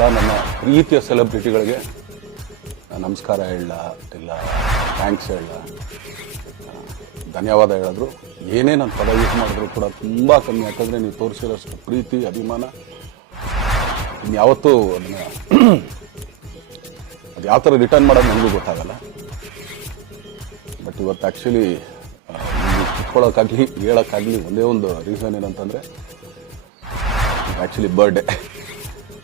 ಎಲ್ಲ ನನ್ನ ಪ್ರೀತಿಯ ಸೆಲೆಬ್ರಿಟಿಗಳಿಗೆ ನಮಸ್ಕಾರ ಹೇಳ ಇಲ್ಲ ಥ್ಯಾಂಕ್ಸ್ ಹೇಳ ಧನ್ಯವಾದ ಹೇಳಿದ್ರು ಏನೇ ನನ್ನ ಪದ ಯೂಸ್ ಮಾಡಿದ್ರು ಕೂಡ ತುಂಬ ಕಮ್ಮಿ. ಯಾಕಂದರೆ ನೀವು ತೋರಿಸಿರೋಷ್ಟು ಪ್ರೀತಿ ಅಭಿಮಾನ ಇನ್ಯಾವತ್ತೂ ಅದನ್ನು ಅದು ಯಾವ ಥರ ರಿಟರ್ನ್ ಮಾಡೋದು ನನಗೂ ಗೊತ್ತಾಗಲ್ಲ. ಬಟ್ ಇವತ್ತು ಆ್ಯಕ್ಚುಲಿ ಕುತ್ಕೊಳ್ಳೋಕ್ಕಾಗಲಿ ಹೇಳೋಕ್ಕಾಗಲಿ ಒಂದೇ ಒಂದು ರೀಸನ್ ಏನಂತಂದರೆ ಆ್ಯಕ್ಚುಲಿ ಬರ್ಡೇ.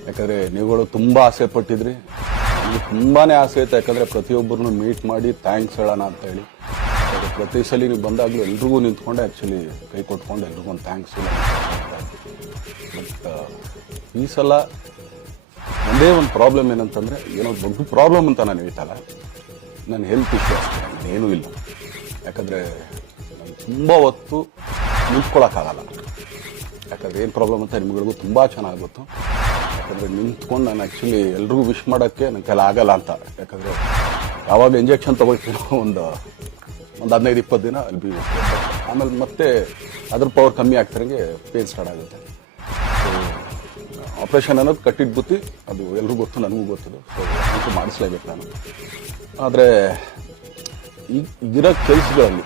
ಯಾಕಂದರೆ ನೀವುಗಳು ತುಂಬ ಆಸೆ ಪಟ್ಟಿದ್ರಿ, ನನಗೆ ತುಂಬಾ ಆಸೆ ಇತ್ತು. ಯಾಕಂದರೆ ಪ್ರತಿಯೊಬ್ಬರನ್ನು ಮೀಟ್ ಮಾಡಿ ಥ್ಯಾಂಕ್ಸ್ ಹೇಳೋಣ ಅಂತ ಹೇಳಿ ಪ್ರತಿ ಸಲ ನೀವು ಬಂದಾಗಲೂ ಎಲ್ರಿಗೂ ನಿಂತ್ಕೊಂಡೆ ಆ್ಯಕ್ಚುಲಿ ಕೈ ಕೊಟ್ಕೊಂಡು ಎಲ್ರಿಗೂ ಒಂದು ಥ್ಯಾಂಕ್ಸ್ ಹೇಳ. ಬಟ್ ಈ ಸಲ ಒಂದೇ ಒಂದು ಪ್ರಾಬ್ಲಮ್ ಏನಂತಂದರೆ, ಏನೋ ದೊಡ್ಡ ಪ್ರಾಬ್ಲಮ್ ಅಂತ ನಾನು ಹೇಳ್ತಲ್ಲ, ನನ್ನ ಹೆಲ್ತ್ ಇಶ್ಯೂ ಅಷ್ಟೇ, ಏನೂ ಇಲ್ಲ. ಯಾಕಂದರೆ ನಾನು ತುಂಬ ಹೊತ್ತು ನಿಂತ್ಕೊಳ್ಳೋಕ್ಕಾಗಲ್ಲ. ಯಾಕಂದರೆ ಏನು ಪ್ರಾಬ್ಲಮ್ ಅಂತ ನಿಮ್ಗಳಿಗೂ ತುಂಬ ಚೆನ್ನಾಗಿ ಗೊತ್ತು. ಯಾಕಂದರೆ ನಿಂತ್ಕೊಂಡು ನಾನು ಆ್ಯಕ್ಚುಲಿ ಎಲ್ರಿಗೂ ವಿಶ್ ಮಾಡೋಕ್ಕೆ ನನ್ನ ಕೈಲಿ ಆಗಲ್ಲ ಅಂತ. ಯಾಕಂದರೆ ಯಾವಾಗ ಇಂಜೆಕ್ಷನ್ ತೊಗೊಳ್ತೀನೋ ಒಂದು 15-20 ದಿನ ಅಲ್ಲಿ ಬಿ ಆಮೇಲೆ ಮತ್ತೆ ಅದ್ರ ಪವರ್ ಕಮ್ಮಿ ಆಗ್ತಿರಂಗೆ ಪೇನ್ ಸ್ಟಾರ್ಟ್ ಆಗುತ್ತೆ. ಸೊ ಆಪ್ರೇಷನ್ ಅನ್ನೋದು ಕಟ್ಟಿಟ್ಟು ಬುತ್ತಿ, ಅದು ಎಲ್ರಿಗೂ ಗೊತ್ತು, ನನಗೂ ಗೊತ್ತದು. ಸೊ ಅದಕ್ಕೆ ಮಾಡಿಸ್ಲೇಬೇಕು ನಾನು. ಆದರೆ ಈಗಿರೋ ಕೆಲಸಗಳಲ್ಲಿ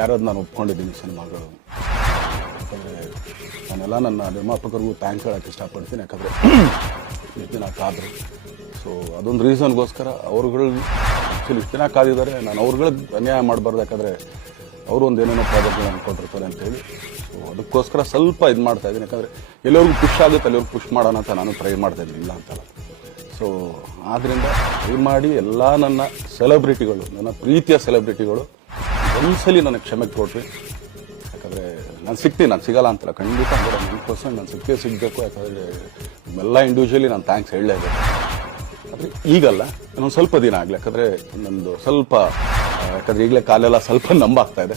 ಯಾರಾದ್ರು ನಾನು ಒಪ್ಕೊಂಡಿದ್ದೀನಿ ಸಿನಿಮಾಗಳು. ಯಾಕಂದರೆ ನಾನೆಲ್ಲ ನನ್ನ ನಿರ್ಮಾಪಕರಿಗೂ ಥ್ಯಾಂಕ್ಸ್ ಹೇಳೋಕ್ಕೆ ಇಷ್ಟಪಡ್ತೀನಿ. ಯಾಕಂದರೆ ಇಷ್ಟು ದಿನ ಕಾದರು. ಸೊ ಅದೊಂದು ರೀಸನ್ಗೋಸ್ಕರ ಅವ್ರುಗಳು ಆ್ಯಕ್ಚುಲಿ ಇಷ್ಟು ದಿನ ಕಾದಿದ್ದಾರೆ, ನಾನು ಅವ್ರುಗಳಿಗೆ ಅನ್ಯಾಯ ಮಾಡಬಾರ್ದು. ಯಾಕಂದರೆ ಅವರು ಒಂದು ಏನೇನೋ ಪ್ರಾಜೆಕ್ಟ್ಗಳು ಅಂದ್ಕೊಂಡಿರ್ತಾರೆ ಅಂತೇಳಿ. ಸೊ ಅದಕ್ಕೋಸ್ಕರ ಸ್ವಲ್ಪ ಇದು ಮಾಡ್ತಾಯಿದ್ದೀನಿ. ಯಾಕಂದರೆ ಎಲ್ಲರಿಗೂ ಪುಷ್ ಆಗುತ್ತೆ ಅಲ್ಲಿವ್ರಿಗೆ ಪುಷ್ ಮಾಡೋಣ ಅಂತ ನಾನು ಟ್ರೈ ಮಾಡ್ತಾಯಿದ್ದೀನಿ, ಇಲ್ಲ ಅಂತಲ್ಲ. ಸೊ ಆದ್ದರಿಂದ ದಯಮಾಡಿ ಎಲ್ಲ ನನ್ನ ಸೆಲೆಬ್ರಿಟಿಗಳು, ನನ್ನ ಪ್ರೀತಿಯ ಸೆಲೆಬ್ರಿಟಿಗಳು ಒಂದ್ಸಲಿ ನನಗೆ ಕ್ಷಮೆ ಕೊಟ್ರಿ. ಯಾಕಂದರೆ ನಾನು ಸಿಗ್ತೀನಿ, ನಾನು ಸಿಗಲ್ಲ ಅಂತಲ್ಲ, ಖಂಡಿತ 100% ನಾನು ಸಿಗಬೇಕು. ಯಾಕಂದರೆ ಎಲ್ಲ ಇಂಡಿವಿಜುವಲಿ ನಾನು ಥ್ಯಾಂಕ್ಸ್ ಹೇಳಲೇಬೇಕು. ಆದರೆ ಈಗಲ್ಲ, ಇನ್ನೊಂದು ಸ್ವಲ್ಪ ದಿನ ಆಗಲಿ. ಯಾಕಂದರೆ ನಮ್ಮದು ಸ್ವಲ್ಪ, ಯಾಕಂದರೆ ಈಗಲೇ ಕಾಲೆಲ್ಲ ಸ್ವಲ್ಪ ನಂಬಾಗ್ತಾ ಇದೆ.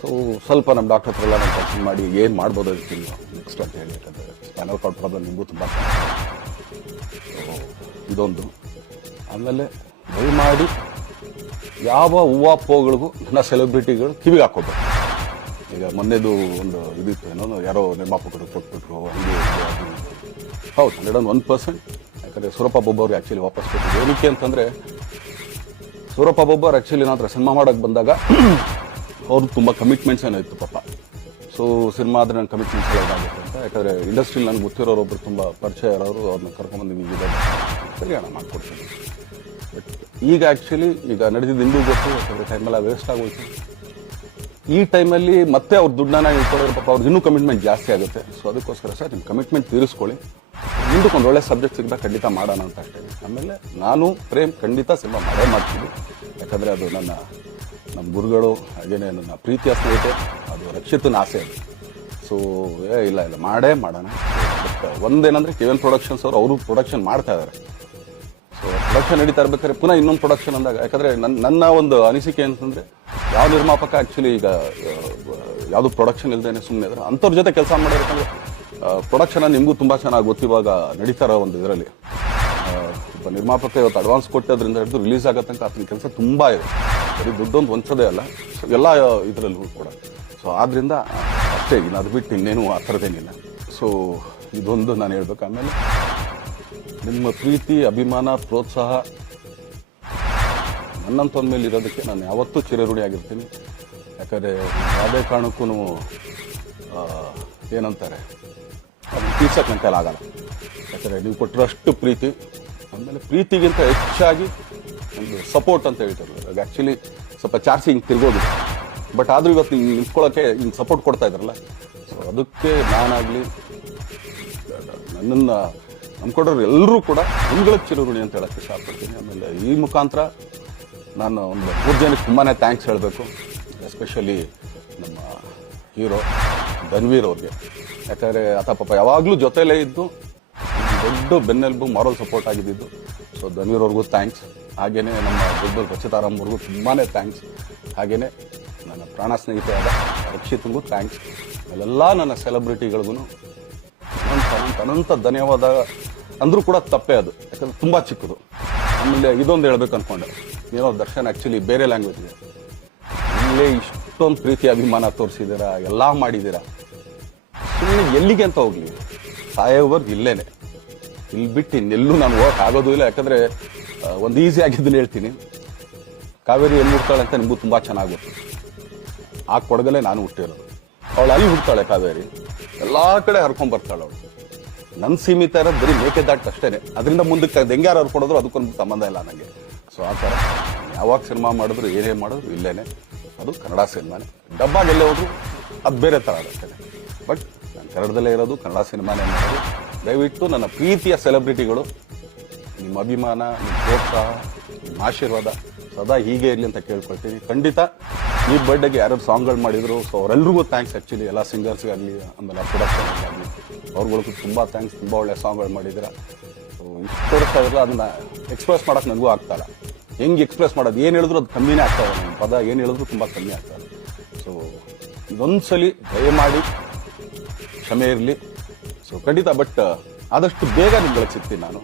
ಸೊ ಸ್ವಲ್ಪ ನಮ್ಮ ಡಾಕ್ಟರ್ ಹತ್ರ ಎಲ್ಲ ನಾನು ಕೆಲಸ ಮಾಡಿ ಏನು ಮಾಡ್ಬೋದು ಅದಕ್ಕೆ ನೆಕ್ಸ್ಟ್ ಅಂತ ಹೇಳಿ. ಯಾಕಂದರೆ ಸ್ಪೈನಲ್ ಕಾರ್ಡ್ ಪ್ರಾಬ್ಲಮ್ ನಿಮಗೂ ತುಂಬ ಇದೊಂದು. ಆಮೇಲೆ ದಯಮಾಡಿ ಯಾವ ಹೂವಾಪೋಗಳಿಗೂ ನನ್ನ ಸೆಲೆಬ್ರಿಟಿಗಳು ಕಿವಿಗೆ ಹಾಕೋಬೇಕು. ಈಗ ಮೊನ್ನೆದು ಒಂದು ಇದಿತ್ತು, ಏನೋ ಯಾರೋ ನಿರ್ಮಾಪಕರು ಕೊಟ್ಬಿಟ್ರು, ಹಂಗೆ ಅದು ಹೌದು 101%. ಯಾಕಂದರೆ ಸೂರಪ್ಪ ಬೊಬ್ಬ ಅವ್ರಿಗೆ ಆ್ಯಕ್ಚುಲಿ ವಾಪಸ್ ಕೊಟ್ಟಿದ್ದು. ಏನಕ್ಕೆ ಅಂತಂದರೆ ಸೂರಪ್ಪ ಬೊಬ್ಬ ಅವ್ರು ಆ್ಯಕ್ಚುಲಿ ನಾನು ಹತ್ರ ಸಿನಿಮಾ ಮಾಡೋಕ್ಕೆ ಬಂದಾಗ ಅವ್ರದ್ದು ತುಂಬ ಕಮಿಟ್ಮೆಂಟ್ಸ್ ಏನೋ ಇತ್ತು ಪಾಪ. ಸೊ ಸಿನಿಮಾ ಆದರೆ ನನ್ನ ಕಮಿಟ್ಮೆಂಟ್ಸ್ ಎಲ್ಲ ಇದಾಗುತ್ತೆ ಅಂತ. ಯಾಕಂದರೆ ಇಂಡಸ್ಟ್ರಿಲಿ ನನಗೆ ಗೊತ್ತಿರೋರೊಬ್ಬರು ತುಂಬ ಪರಿಚಯ ಇರೋರು, ಅವ್ರನ್ನ ಕರ್ಕೊಂಬಂದು ಸರಿ ಅಣ್ಣ ಮಾಡಿಕೊಡ್ತೀನಿ. ಬಟ್ ಈಗ ಆ್ಯಕ್ಚುಲಿ ಈಗ ನಡೆದಿದ್ದು ನಿಮಗೂ ಗೊತ್ತು. ಯಾಕಂದರೆ ಟೈಮೆಲ್ಲ ವೇಸ್ಟ್ ಆಗೋಯ್ತು. ಈ ಟೈಮಲ್ಲಿ ಮತ್ತೆ ಅವ್ರ ದುಡ್ಡನ್ನ ಇಟ್ಕೊಳ್ಳೋರು ಪಾಪ ಅವ್ರಿಗೆ ಇನ್ನೂ ಕಮಿಟ್ಮೆಂಟ್ ಜಾಸ್ತಿ ಆಗುತ್ತೆ. ಸೊ ಅದಕ್ಕೋಸ್ಕರ ಸರ್ ನಿಮ್ಮ ಕಮಿಟ್ಮೆಂಟ್ ತೀರಿಸ್ಕೊಳ್ಳಿ, ಮುಂದಕ್ಕೆ ಒಂದು ಒಳ್ಳೆ ಸಬ್ಜೆಕ್ಟ್ ಸಿಗ್ದಾಗ ಖಂಡಿತ ಮಾಡೋಣ ಅಂತ ಅಷ್ಟೇ. ಆಮೇಲೆ ನಾನು ಪ್ರೇಮ್ ಖಂಡಿತ ಸಿನಿಮಾ ಮಾಡೇ ಮಾಡ್ತೀನಿ. ಯಾಕಂದರೆ ಅದು ನಮ್ಮ ಗುರುಗಳು, ಹಾಗೇನೆ ನನ್ನ ಪ್ರೀತಿಯ ಸ್ನೇಹಿತೆ, ಅದು ರಕ್ಷಿತನ ಆಸೆ ಅದು. ಸೊ ಇಲ್ಲ ಮಾಡೇ ಮಾಡೋಣ. ಬಟ್ ಒಂದೇನಂದರೆ KVN ಪ್ರೊಡಕ್ಷನ್ಸ್ ಅವರು ಪ್ರೊಡಕ್ಷನ್ ಮಾಡ್ತಾ ಇದ್ದಾರೆ. ಸೊ ಪ್ರೊಡಕ್ಷನ್ ನಡೀತಾ ಇರ್ಬೇಕಾದ್ರೆ ಪುನಃ ಇನ್ನೊಂದು ಪ್ರೊಡಕ್ಷನ್ ಅಂದಾಗ, ಯಾಕಂದರೆ ನನ್ನ ಒಂದು ಅನಿಸಿಕೆ ಅಂತಂದರೆ ಯಾವ ನಿರ್ಮಾಪಕ ಆ್ಯಕ್ಚುಲಿ ಈಗ ಯಾವುದು ಪ್ರೊಡಕ್ಷನ್ ಇಲ್ಲದೇನೆ ಸುಮ್ಮನೆ ಇದ್ರೆ ಅಂಥವ್ರ ಜೊತೆ ಕೆಲಸ ಮಾಡಿರ್ಬೇಕಂದ್ರೆ ಪ್ರೊಡಕ್ಷನ್ ನಿಮಗೂ ತುಂಬ ಚೆನ್ನಾಗಿ ಗೊತ್ತು. ಇವಾಗ ನಡೀತಾ ಇರೋ ಒಂದು ಇದರಲ್ಲಿ ಒಬ್ಬ ನಿರ್ಮಾಪಕ ಇವತ್ತು ಅಡ್ವಾನ್ಸ್ ಕೊಟ್ಟೋದ್ರಿಂದ ಹಿಡಿದು ರಿಲೀಸ್ ಆಗೋ ತನಕ ಆತನ ಕೆಲಸ ತುಂಬ ಇದೆ. ಬರೀ ದುಡ್ಡೊಂದು ಹೊಂಚೋದೇ ಅಲ್ಲ, ಸೊ ಎಲ್ಲ ಇದರಲ್ಲೂ ಕೂಡ. ಸೊ ಆದ್ದರಿಂದ ಅಷ್ಟೇ, ಇಲ್ಲ ಅದು ಬಿಟ್ಟು ಇನ್ನೇನು ಆ ಥರದ್ದೇನಿಲ್ಲ. ಸೊ ಇದೊಂದು ನಾನು ಹೇಳ್ಬೇಕು. ಆಮೇಲೆ ನಿಮ್ಮ ಪ್ರೀತಿ, ಅಭಿಮಾನ, ಪ್ರೋತ್ಸಾಹ ನನ್ನಂಥವ್ರ ಮೇಲೆ ಇರೋದಕ್ಕೆ ನಾನು ಯಾವತ್ತೂ ಚಿರಋಣಿ ಆಗಿರ್ತೀನಿ. ಯಾಕಂದರೆ ಯಾವುದೇ ಕಾರಣಕ್ಕೂ ಏನಂತಾರೆ ಅದನ್ನು ತೀರ್ಸೋಕ್ಕೆ ನನ್ನ ಕೈಲಿ ಆಗಲ್ಲ. ಯಾಕಂದರೆ ನೀವು ಕೊಟ್ಟಿರೋಷ್ಟು ಪ್ರೀತಿ, ಆಮೇಲೆ ಪ್ರೀತಿಗಿಂತ ಹೆಚ್ಚಾಗಿ ಒಂದು ಸಪೋರ್ಟ್ ಅಂತ ಹೇಳ್ತಾರಲ್ಲ, ಅದು ಆ್ಯಕ್ಚುಲಿ ಸ್ವಲ್ಪ ಚಾರ್ಜಿ ಹಿಂಗೆ ತಿರ್ಗೋದಿದೆ. ಬಟ್ ಆದರೂ ಇವತ್ತು ಹಿಂಗೆ ನಿಂತ್ಕೊಳ್ಳೋಕ್ಕೆ ಹಿಂಗೆ ಸಪೋರ್ಟ್ ಕೊಡ್ತಾ ಇದ್ದಾರಲ್ಲ, ಸೊ ಅದಕ್ಕೆ ನಾನಾಗಲಿ ನನ್ನನ್ನು ನಂಬ್ಕೊಡೋರು ಎಲ್ಲರೂ ಕೂಡ ನಿಮ್ಗಳಿಗೆ ಚಿರಋಣಿ ಅಂತ ಹೇಳೋಕ್ಕೆ ಇಷ್ಟಪಡ್ತೀನಿ. ಆಮೇಲೆ ಈ ಮುಖಾಂತರ ನಾನು ಒಂದು 3 ಜನಕ್ಕೆ ತುಂಬಾ ಥ್ಯಾಂಕ್ಸ್ ಹೇಳಬೇಕು. ಎಸ್ಪೆಷಲಿ ನಮ್ಮ ಹೀರೋ ಧನ್ವೀರ್ ಅವ್ರಿಗೆ. ಯಾಕಂದರೆ ಆತ ಪಾಪ ಯಾವಾಗಲೂ ಜೊತೆಯಲ್ಲೇ ಇದ್ದು ದೊಡ್ಡ ಬೆನ್ನೆಲುಬು, ಮಾರಲ್ ಸಪೋರ್ಟ್ ಆಗಿದ್ದು. ಸೊ ಧನ್ವೀರ್ ಅವ್ರಿಗೂ ಥ್ಯಾಂಕ್ಸ್. ಹಾಗೆಯೇ ನಮ್ಮ ದೊಡ್ಡ ರಚಿತಾರಾಮ್ ಅವ್ರಿಗೂ ತುಂಬಾ ಥ್ಯಾಂಕ್ಸ್. ಹಾಗೆಯೇ ನನ್ನ ಪ್ರಾಣ ಸ್ನೇಹಿತೆಯಾದ ರಕ್ಷಿತ್ಗೂ ಥ್ಯಾಂಕ್ಸ್. ಅಲ್ಲೆಲ್ಲ ನನ್ನ ಸೆಲೆಬ್ರಿಟಿಗಳಿಗೂ ಅನಂತ ಧನ್ಯವಾದ ಅಂದರೂ ಕೂಡ ತಪ್ಪೇ ಅದು. ಯಾಕಂದರೆ ತುಂಬ ಚಿಕ್ಕದು. ಆಮೇಲೆ ಇದೊಂದು ಹೇಳ್ಬೇಕು ಅಂದ್ಕೊಂಡೆ, ಏನೋ ದರ್ಶನ್ ಆ್ಯಕ್ಚುಲಿ ಬೇರೆ ಲ್ಯಾಂಗ್ವೇಜ್ ಇದೆ, ಇಲ್ಲೇ ಇಷ್ಟೊಂದು ಪ್ರೀತಿ ಅಭಿಮಾನ ತೋರಿಸಿದ್ದೀರಾ, ಎಲ್ಲ ಮಾಡಿದ್ದೀರಾ, ಸುಮ್ಮನೆ ಎಲ್ಲಿಗೆ ಅಂತ ಹೋಗಲಿ, ಸಾಯೋವರ್ಗು ಇಲ್ಲೇನೆ. ಇಲ್ಲಿ ಬಿಟ್ಟು ಇನ್ನೆಲ್ಲೂ ನಾನು ಹೋಗಕ್ಕೆ ಆಗೋದು ಇಲ್ಲ. ಯಾಕಂದರೆ ಒಂದು ಈಸಿ ಆಗಿದ್ದನ್ನು ಹೇಳ್ತೀನಿ. ಕಾವೇರಿ ಎಲ್ಲಿ ಹುಡ್ತಾಳೆ ಅಂತ ನಿಮಗೂ ತುಂಬ ಚೆನ್ನಾಗಿ ಗೊತ್ತು. ಆ ಕೊಡಗಲ್ಲೇ ನಾನು ಹುಟ್ಟಿರೋದು. ಅವಳು ಅಲ್ಲಿ ಹುಡ್ತಾಳೆ ಕಾವೇರಿ, ಎಲ್ಲ ಕಡೆ ಹರ್ಕೊಂಡ್ಬರ್ತಾಳೆ ಅವಳು. ನನ್ನ ಸೀಮಿತ ಇರೋದು ಬರೀ ಮೇಕೆದಾಟ್ ಅಷ್ಟೇ. ಅದರಿಂದ ಮುಂದಕ್ಕೆ ಹೆಂಗ್ಯಾರು ಹರ್ಕೊಡೋದ್ರು ಅದಕ್ಕೊಂದು ಸಂಬಂಧ ಇಲ್ಲ ನನಗೆ. ಸೊ ಆ ಥರ ಯಾವಾಗ ಸಿನಿಮಾ ಮಾಡಿದ್ರು ಏನೇ ಮಾಡಿದ್ರು ಇಲ್ಲೇನೆ, ಅದು ಕನ್ನಡ ಸಿನಿಮಾನೇ. ಡಬ್ಬಾಗೆಲ್ಲೇ ಹೋದ್ರು ಅದು ಬೇರೆ ಥರ ಅಷ್ಟೇ. ಬಟ್ ನಾನು ಕನ್ನಡದಲ್ಲೇ ಇರೋದು, ಕನ್ನಡ ಸಿನಿಮಾನೇ ಮಾಡೋದು. ದಯವಿಟ್ಟು ನನ್ನ ಪ್ರೀತಿಯ ಸೆಲೆಬ್ರಿಟಿಗಳು, ನಿಮ್ಮ ಅಭಿಮಾನ, ನಿಮ್ಮ ಪ್ರೋತ್ಸಾಹ, ನಿಮ್ಮ ಆಶೀರ್ವಾದ ಸದಾ ಹೀಗೆ ಇರಲಿ ಅಂತ ಕೇಳ್ಕೊಳ್ತೀನಿ. ಖಂಡಿತ ಈ ಬರ್ಡೇಗೆ ಯಾರು ಸಾಂಗ್ಗಳು ಮಾಡಿದ್ರು, ಸೊ ಅವರೆಲ್ರಿಗೂ ಥ್ಯಾಂಕ್ಸ್. ಆ್ಯಕ್ಚುಲಿ ಎಲ್ಲ ಸಿಂಗರ್ಸ್ಗಾಗಲಿ, ಆಮೇಲೆ ಪ್ರೊಡಕ್ಷನ್ಗಾಗಲಿ ಅವ್ರುಗಳಿಗೂ ತುಂಬ ಥ್ಯಾಂಕ್ಸ್. ತುಂಬ ಒಳ್ಳೆ ಸಾಂಗ್ಗಳು ಮಾಡಿದ್ದೀರ. ಸೊ ಇಷ್ಟು ತೋರಿಸ್ತಾ ಇರಲ್ಲ, ಅದನ್ನು ಎಕ್ಸ್ಪ್ರೆಸ್ ಮಾಡೋಕ್ಕೆ ನನಗೂ ಆಗ್ತಾಯಿಲ್ಲ. ಹೆಂಗೆ ಎಕ್ಸ್ಪ್ರೆಸ್ ಮಾಡೋದು, ಏನು ಹೇಳಿದ್ರು ಅದು ಕಮ್ಮಿನೇ ಆಗ್ತಾಯಿದೆ. ನನ್ನ ಪದ ಏನು ಹೇಳಿದ್ರು ತುಂಬ ಕಮ್ಮಿ ಆಗ್ತಾಯಿದೆ. ಸೊ ಇದೊಂದ್ಸಲಿ ದಯಮಾಡಿ ಕ್ಷಮೆ ಇರಲಿ. ಸೊ ಖಂಡಿತ, ಬಟ್ ಆದಷ್ಟು ಬೇಗ ನಿಮ್ಗಳಿಗೆ ಸಿಗ್ತೀನಿ ನಾನು.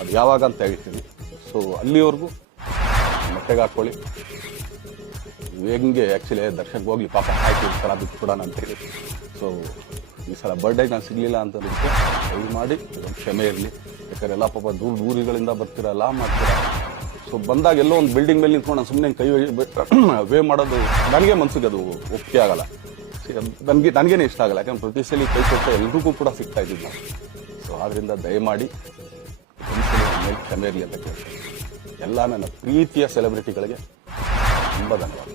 ಅದು ಯಾವಾಗ ಅಂತ ಹೇಳ್ತೀನಿ. ಸೊ ಅಲ್ಲಿವರೆಗೂ ಮೊಟ್ಟೆಗೆ ಹಾಕ್ಕೊಳ್ಳಿ. ಹೆಂಗೆ ಆ್ಯಕ್ಚುಲಿ ದರ್ಶನ್ಗೆ ಹೋಗ್ಲಿ ಪಾಪ, ಆಯ್ತು ಈ ಸಲ ಬಿಟ್ಟು ಕೊಡೋಣ ಅಂತೇಳಿ. ಸೊ ಈ ಸಲ ಬರ್ಡೇಗೆ ನಾನು ಸಿಗಲಿಲ್ಲ ಅಂತಂದಕ್ಕೆ ದಯಮಾಡಿ ಕ್ಷಮೆ ಇರಲಿ. ಯಾಕಂದ್ರೆ ಎಲ್ಲ ಪಾಪ ದೂರಿಗಳಿಂದ ಬರ್ತೀರಲ್ಲ, ಮಾಡ್ತೀರ. ಸೊ ಬಂದಾಗ ಎಲ್ಲೋ ಒಂದು ಬಿಲ್ಡಿಂಗ್ ಮೇಲೆ ನಿಂತ್ಕೊಂಡು ನಾನು ಸುಮ್ಮನೆ ಕೈ ವೇ ಮಾಡೋದು ನನಗೆ ಮನ್ಸಿಗೆ ಅದು ಒಪ್ಪಿಗೆ ಆಗಲ್ಲ. ನನಗೇನೆ ಇಷ್ಟ ಆಗಲ್ಲ. ಯಾಕಂದ್ರೆ ಪ್ರತಿ ಸಲ ಕೈ ಕೊಟ್ಟ ಎಲ್ರಿಗೂ ಕೂಡ ಸಿಗ್ತಾ ಇದ್ದೀವಿ ನಾವು. ಸೊ ಆದ್ದರಿಂದ ದಯಮಾಡಿ ಒಂದ್ಸಲಿ ಮೇಲೆ ಕ್ಷಮೆ ಇರಲಿ ಅಂತ ಕೇಳ್ತೀನಿ. ಎಲ್ಲ ನನ್ನ ಪ್ರೀತಿಯ ಸೆಲೆಬ್ರಿಟಿಗಳಿಗೆ ತುಂಬ ಧನ್ಯವಾದ.